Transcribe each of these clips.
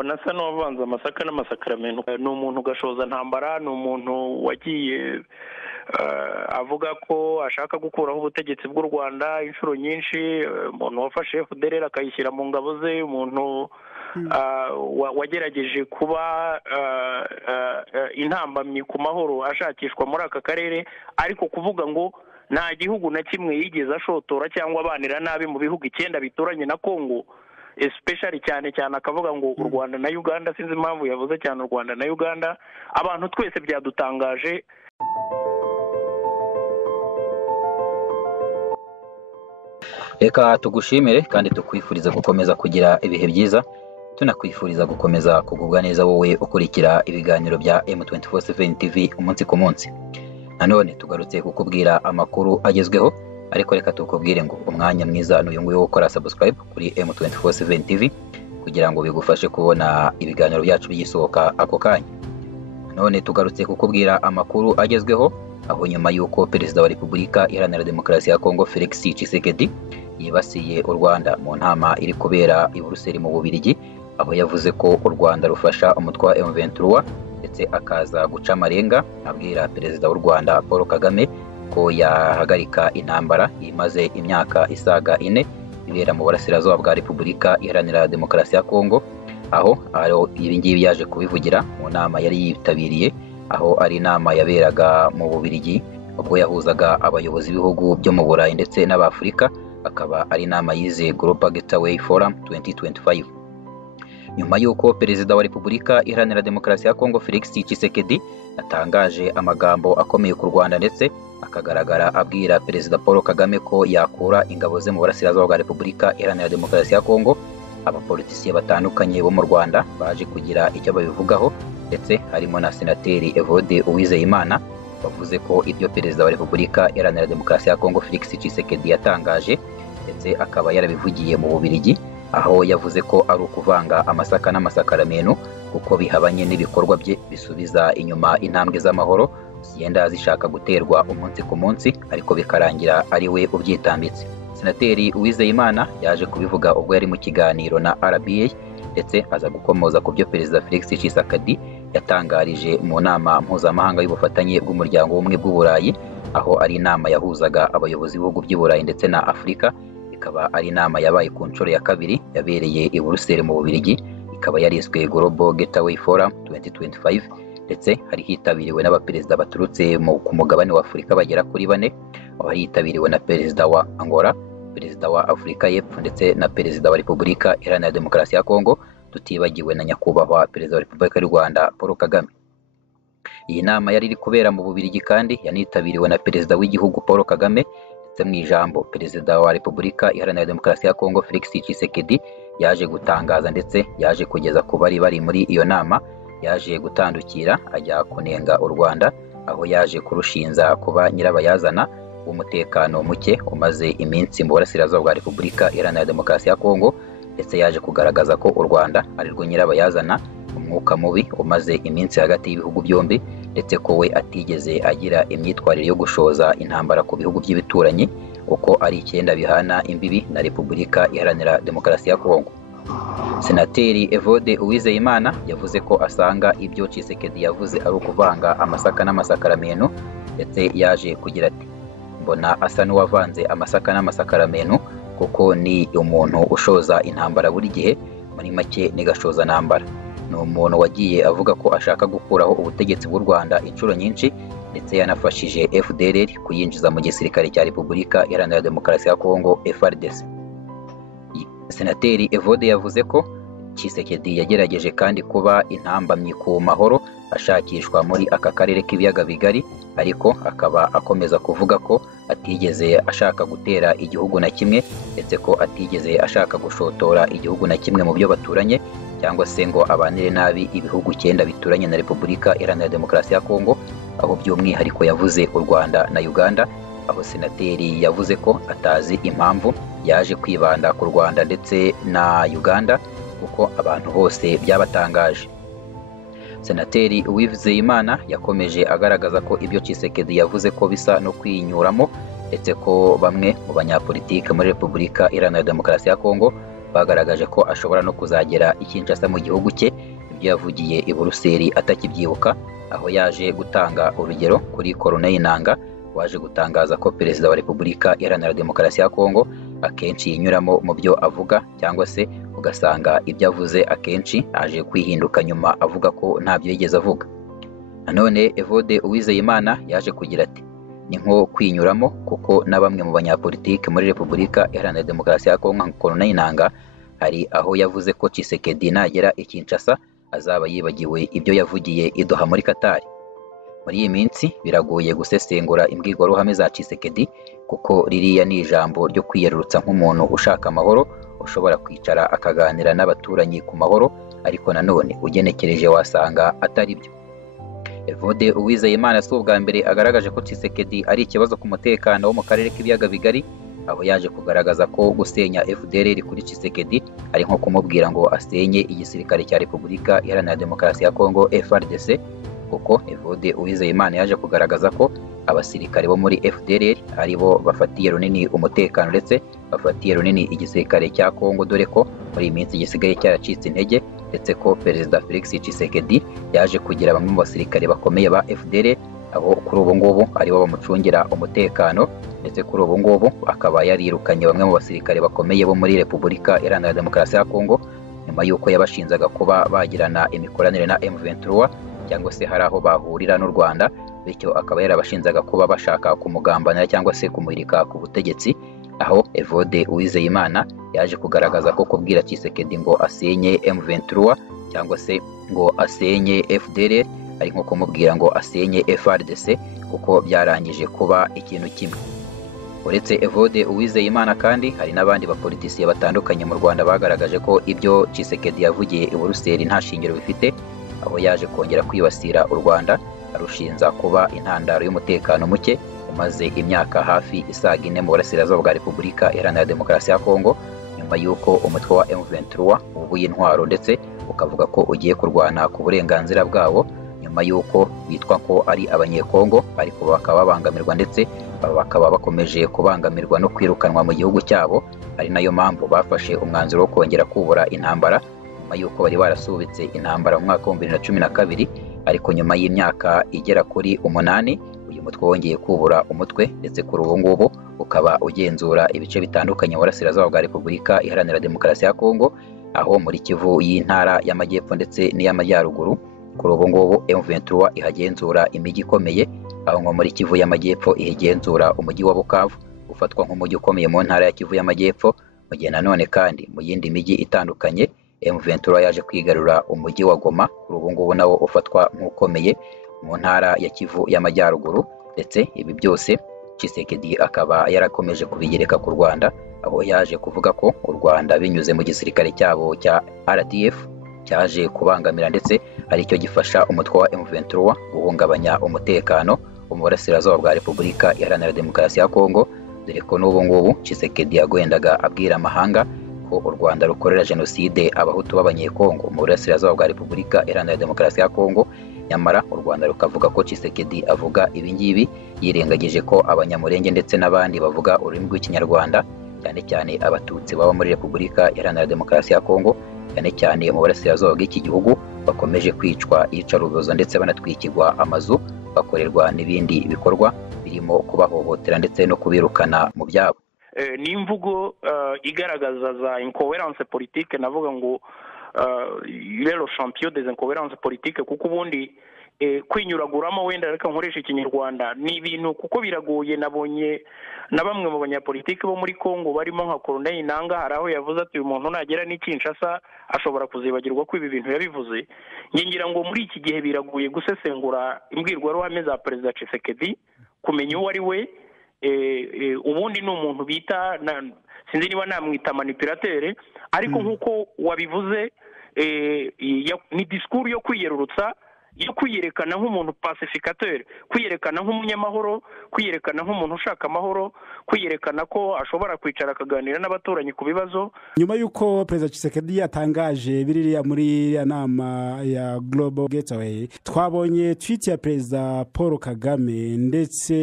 mbona asa n'uwavanze amasaka n'amasakaramentu. Ni umuntu gashoza ntambara, ni umuntu wagiye avuga ko ashaka gukuraho ubutegetsi bw'u Rwanda inshuro nyinshi, umuntu wafashe FDLR akayishyira mu ngabo ze, umuntu wagerageje kuba intambamyi ku mahoro ashakishwa muri aka karere, ariko kuvuga ngo nta gihugu na kimwe yigeze ashotora cyangwa abanira nabi mu bihugu 9 bituranye na Kongo, especially cyane akavuga ngo u Rwanda na Uganda. Sinzi impamvu yavuze cyane u Rwanda na Uganda. Abantu twese byadutangaje. Reka tugushimire kandi tukwifuriza gukomeza kugira ibihe byiza, tunakwifuriza gukomeza kugubwa neza wowe ukurikira ibiganiro bya M247 TV umunsi ku munsi. Nanone tugarutse kukubwira amakuru agezweho, ariko reka tukubwire ngo umwanya mwiza n'uyu nguyu wo gukora subscribe kuri M247 TV kugira ngo bigufashe kubona ibiganiro byacu bigisohoka ako kanya. None tugarutse kukubwira amakuru agezweho, aho nyuma yuko Perezida wa Repubulika Iharanira Demokarasi ya Kongo Felix Tshisekedi yibasiye u Rwanda mu ntama iri kubera i Buruseli mu Bubiligi, aho yavuze ko u Rwanda rufasha umutwe wa M23 ndetse akaza guca amarenga abwira Perezida w'u Rwanda Paul Kagame ko yahagarika intambara imaze imyaka isaga 4 ibera mu burasirazuba bwa Repubulika Iharanira Demokarasi ya Kongo, aho ibi ngibi yaje kubivugira mu nama yari yitabiriye, aho ari inama yaberaga mu Bubiligi ubwo yahuzaga abayobozi b'ibihugu byo mu Burayi ndetse n'Abafrika, akaba ari inama yize Global Gateway Forum 2025. Nyuma yuko Perezida wa Repubulika Iharanira Demokarasi ya Kongo Felix Tshisekedi atangaje amagambo akomeye ku Rwanda ndetse akagaragara abwira Perezida Paul Kagame ko yakura ingabo ze mu burasirazuba bwa Repubulika Iharanira Demokarasi ya Kongo, abapolitisiye batandukanye bo mu Rwanda baje kugira icyo babivugaho, ndetse harimo na Senateri Evode Uwizeyimana bavuze ko ibyo Perezida wa Repubulika Iharanira Demokarasi ya Kongo Felix Tshisekedi yatangaje ndetse akaba yarabivugiye mu Bubiligi, aho yavuze ko ari ukuvanga amasaka n'amasakaramentu kuko bihabanye n'ibikorwa bye bisubiza inyuma intambwe z'amahoro zigenda zishaka guterwa umunsi ku munsi, ariko bikarangira ari we ubyitambitse. Senateri Uwizeyimana yaje kubivuga ubwo yari mu kiganiro na RBA ndetse aza gukomoza ku byo Perezida Felix Tshisekedi yatangarije mu nama mpuzamahanga y'ubufatanye bw'umuryango w'ubumwe bw'Uburayi, aho ari inama yahuzaga abayobozi b'ibihugu by'i Burayi ndetse na Afurika. Ikaba ari inama yabaye ku nshuro ya kabiri yabereye i Buruseli mu Bubiligi, ikaba yariswe Global Gateway Forum 2025 ndetse hari hitabiriwe n'abaperezida baturutse ku mugabane wa Afurika bagera kuri 4, aho hari hitabiriwe na Perezida wa Angola, Perezida wa Afurika y'Epfo ndetse na Perezida wa Repubulika Iharanira Demokarasi ya Kongo, tutibagiwe na nyakubahwa Perezida wa Repubulika y'u Rwanda Paul Kagame. Iyi nama yari iri kubera mu Bubiligi kandi yanitabiriwe na Perezida w'igihugu Paul Kagame, ndetse mu ijambo Perezida wa Repubulika Iharanira Demokarasi ya Kongo Felix Tshisekedi yaje gutangaza ndetse yaje kugeza ku bari muri iyo nama, yaje gutandukira ajya kunenga u Rwanda, aho yaje kurushinza kuba nyirabayazana w'umutekano muke umaze iminsi mu burasirazuba bwa Repubulika Iharanira Demokarasi ya Kongo, ndetse yaje kugaragaza ko u Rwanda ari rwo nyirabayazana umwuka mubi umaze iminsi hagati y'ibihugu byombi, ndetse ko we atigeze agira imyitwarire yo gushoza intambara ku bihugu by'ibituranyi kuko ari 9 bihana imbibi na Repubulika Iharanira Demokarasi ya Kongo. Senateri Evode Uwizeyimana yavuze ko asanga ibyo Tshisekedi yavuze ari ukuvanga amasaka n'amasakaramentu, ndetse yaje kugira ati mbona asa n'uwavanze amasaka n'amasakaramentu kuko ni umuntu ushoza intambara buri gihe, muri make ni gashoza ntambara. Ni umuntu wagiye avuga ko ashaka gukuraho ubutegetsi bw'u Rwanda inshuro nyinshi, ndetse yanafashije FDLR kuyinjiza mu gisirikare cya Repubulika Iharanira Demokarasi ya Kongo FARDC. Senateri Evode yavuze ko Tshisekedi yagerageje kandi kuba intambamyi ku mahoro ashakishwa muri aka karere k'ibiyaga bigari, ariko akaba akomeza kuvuga ko atigeze ashaka gutera igihugu na kimwe, ndetse ko atigeze ashaka gushotora igihugu na kimwe mu byo baturanye, cyangwa se ngo abanire nabi ibihugu 9 bituranye na Repubulika Iharanira Demokarasi ya Kongo, aho by'umwihariko yavuze u Rwanda na Uganda, aho senateri yavuze ko atazi impamvu yaje kwibanda ku Rwanda ndetse na Uganda kuko abantu bose byabatangaje. Senateri Uwizeyimana yakomeje agaragaza ko ibyo Tshisekedi yavuze ko bisa no kwinyuramo, ndetse ko bamwe mu banyapolitike muri Repubulika Iharanira Demokarasi ya Kongo bagaragaje ko ashobora no kuzagera i Kinshasa mu gihugu cye ibyo yavugiye i Buruseli atakibyibuka, aho yaje gutanga urugero kuri Corneille Nangaa waje gutangaza ko perezida wa Repubulika Iharanira Demokarasi ya Kongo akenshi yinyuramo mu byo avuga, cyangwa se ugasanga ibyo avuze akenshi aje kwihinduka nyuma avuga ko ntabyo yigeze avuga. Nanone Evode Uwizeyimana yaje kugira ati ni nko kwinyuramo, kuko na bamwe mu banyapolitike muri Repubulika Iharanira Demokarasi ya Kongo nka Corneille Nangaa hari aho yavuze ko Tshisekedi nagera i Kinshasa azaba yibagiwe ibyo yavugiye i Doha muri Qatar. Muri iyi minsi biragoye gusesengura imbwirwaruhame za Tshisekedi, kuko ririya ni ijambo ryo kwiyerurutsa nk'umuntu ushaka amahoro, ushobora kwicara akaganira n'abaturanyi ku mahoro, ariko nanone ugenekereje wasanga atari byo. Evode Uwizeyimana si ubwa mbere agaragaje ko Tshisekedi ari ikibazo ku mutekano wo mu karere k'ibiyaga bigari, aho yaje kugaragaza ko gusenya FDLR kuri Tshisekedi ari nko kumubwira ngo asenye igisirikare cya Repubulika Iharanira Demokarasi ya Kongo FARDC, kuko Evode Uwizeyimana yaje kugaragaza ko abasirikare bo muri FDLR ari bo bafatiye runini umutekano ndetse bafatiye runini igisirikare cya Kongo, dore ko muri iyi minsi gisigaye cyaracitse intege, ndetse ko Perezida Felix Tshisekedi yaje kugira bamwe mu basirikare bakomeye ba FDLR, aho kuri ubu ngubu aribo bamucungira umutekano, ndetse kuri ubu ngubu akaba yarirukanye bamwe mu basirikare bakomeye bo muri Repubulika Iharanira Demokarasi ya Kongo nyuma y'uko yabashinzaga kuba bagirana imikoranire na M23 cyangwa se hari aho bahurira n'u Rwanda, bityo akaba yarabashinzaga kuba bashaka kumugambanira cyangwa se kumuhirika ku butegetsi. Aho Evode Uwizeyimana yaje kugaragaza ko kubwira Tshisekedi ngo asenye M23 cyangwa se ngo asenye FDLR ari nko kumubwira ngo asenye FARDC, kuko byarangije kuba ikintu kimwe. Uretse Evode Uwizeyimana kandi hari n'abandi bapolitisiye batandukanye mu Rwanda bagaragaje ko ibyo Tshisekedi yavugiye i Buruseli nta shingiro bifite, aho yaje kongera kwibasira u Rwanda arushinza kuba intandaro y'umutekano muke umaze imyaka hafi isaga 4 mu burasirazuba bwa Repubulika Iharanira Demokarasi ya Kongo, nyuma y'uko umutwe wa M23 ubuye intwaro ndetse ukavuga ko ugiye kurwana ku burenganzira bwabo, nyuma y'uko bitwa ko ari abanyekongo ariko bakaba babangamirwa ndetse bakaba bakomeje kubangamirwa no kwirukanwa mu gihugu cyabo. Ari nayo mpamvu bafashe umwanzuro wo kongera kubura intambara nyuma y'uko bari barasubitse intambara mu mwaka wa 2012, ariko nyuma y'imyaka igera kuri 8 uyu mutwe wongeye kubura umutwe, ndetse kuri ubu ngubu ukaba ugenzura ibice bitandukanye mu burasirazuba bwa Repubulika Iharanira Demokarasi ya Kongo, aho muri Kivu y'intara y'Amajyepfo ndetse n'iy'Amajyaruguru kuri ubu ngubu M23 ihagenzura imijyi ikomeye, aho nko muri Kivu y'Amajyepfo ihagenzura umujyi wa Bukavu ufatwa nk'umujyi ukomeye mu ntara ya Kivu y'Amajyepfo, mu gihe nanone kandi mu yindi mijyi itandukanye M23 yaje kwigarura umujyi wa Goma kuri ubu ngubu nawo ufatwa nk'ukomeye mu ntara ya Kivu y'Amajyaruguru. Ndetse ibi byose Tshisekedi akaba yarakomeje kubigereka ku Rwanda, aho yaje kuvuga ko u Rwanda binyuze mu gisirikare cyabo cya RDF cyaje kubangamira ndetse ari cyo gifasha umutwe wa M23 guhungabanya umutekano wo mu burasirazuba bwa Repubulika Iharanira Demokarasi ya Kongo, dore ko n'ubu ngubu Tshisekedi yagendaga abwira amahanga ko u Rwanda rukorera jenoside abahutu b'abanyekongo mu burasirazuba bwa Repubulika Iharanira Demokarasi ya Kongo, nyamara u Rwanda rukavuga ko Tshisekedi avuga ibingibi yirengagije ko abanyamurenge ndetse n'abandi bavuga ururimi rw'Ikinyarwanda, cyane cyane abatutsi baba muri Repubulika Iharanira Demokarasi ya Kongo, cyane cyane mu burasirazuba bw'iki gihugu bakomeje kwicwa iyicarubozo ndetse banatwikirwa amazu, bakorerwa n'ibindi bikorwa birimo kubahohotera ndetse no kubirukana mu byabo. Ni imvugo igaragaza za incoherence politique, navuga ngo le champion des incohérences politiques, kuko ubundi kwinyuraguramo wenda reka nkoresha Ikinyarwanda ni ibintu kuko biragoye. Nabonye na bamwe mu banyapolitike bo muri Kongo barimo nka Corneille Nangaa hari aho yavuze ati uyu muntu nagera ni Kinshasa ashobora kuzibagirwa ko ibi bintu yabivuze. Ngira ngo muri iki gihe biragoye gusesengura imbwirwaruhame za Perezida Tshisekedi, kumenya uwo ari we. Ubundi ni umuntu bita sinzi niba namwita manipulateur, ariko nkuko wabivuze ni discours yo kwiyerurutsa yo kwiyerekana nk'umuntu pacificateur, kwiyerekana nk'umunyamahoro, kwiyerekana nk'umuntu ushaka amahoro, kwiyerekana ko ashobora kwicara akaganira n'abaturanyi ku bibazo. Nyuma y'uko Perezida Tshisekedi yatangaje biririya muri ya nama ya Global Gateway, twabonye tweet ya Perezida Paul Kagame ndetse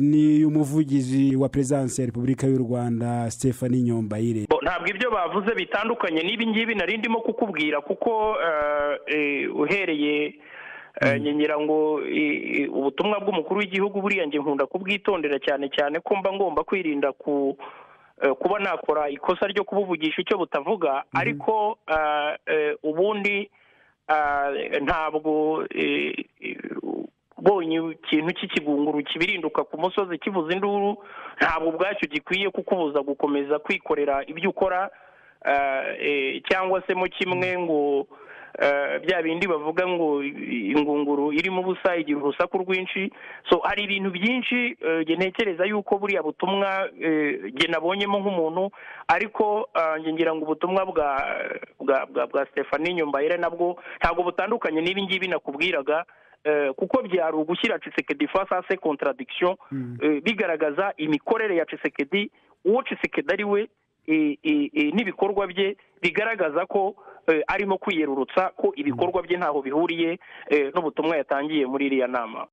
n'umuvugizi wa Presidence ya Repubulika y'u Rwanda Stephanie Nyombayire. Ntabwo ibyo bavuze bitandukanye n'ibi ngibi nari ndimo kukubwira, kuko uhereye ngira ngo ubutumwa bw'umukuru w'igihugu buriya nge nkunda kubwitondera cyane cyane ko mba ngomba kwirinda kuba nakora ikosa ryo kubuvugisha icyo butavuga, ariko ubundi ntabwo bonye ikintu cy'ikigunguru kibirinduka ku musozi kivuza induru ntabwo ubwacyo gikwiye kukubuza gukomeza kwikorera ibyo ukora, cyangwa se mo kimwe ngo bya bindi bavuga ngo ingunguru irimo ubusa igira urusaku rwinshi. So hari ibintu byinshi ntekereza yuko buriya butumwa nabonyemo nk'umuntu, ariko ngira ngo ubutumwa bwa Stephanie Nyombayire nabwo ntabwo butandukanye n'ibi ngibi nakubwiraga, kuko byari ugushyira Tshisekedi face à ses contradictions, bigaragaza imikorere ya Tshisekedi, uwo Tshisekedi ari we n'ibikorwa bye bigaragaza ko arimo kwiyerurutsa ko ibikorwa bye ntaho bihuriye n'ubutumwa yatangiye muri iriya nama.